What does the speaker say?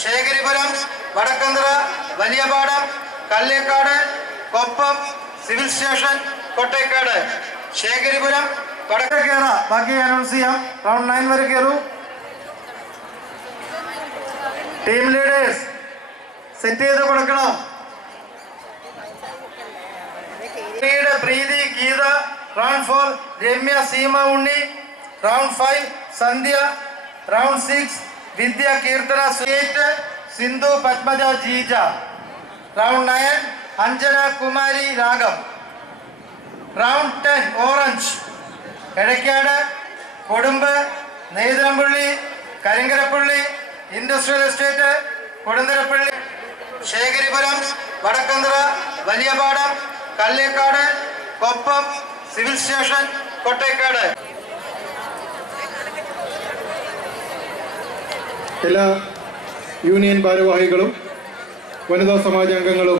Sekharipuram, Vadakkanthara, Valiyapadam, Kallekkad, Koppam, civil station, Kottekkad. Shekharipuram വടക്ക് കയറ. ബാക്കി അനൗൺസ് ചെയ്യാം. റൗണ്ട് 9 വരെ കയറൂ. ടീം ലീഡേഴ്സ് സെറ്റ് ചെയ്ത് കൊടുക്കണം. Preethi, Geetha. Round 4 Ramya, Seema, Unni. Round 5 Sandhya. Round 6 Vidya, Keerthana, Suyet, Sindhu, Padmaja, Jeeja. Round 9 Anjana, Kumari, Ragam. Round 10 orange Edakkad, Kodumbu, Neythalampalli, Karinkarappalli, industrial estate, Kodunthirapalli. Shekharipuram, Vadakkanthara, Valiyapadam, Kallekkad, Koppam, civil station, Kottekkad. എല്ലാ യൂണിയൻ ഭാരവാഹികളും വനിതാ സമാജാംഗങ്ങളും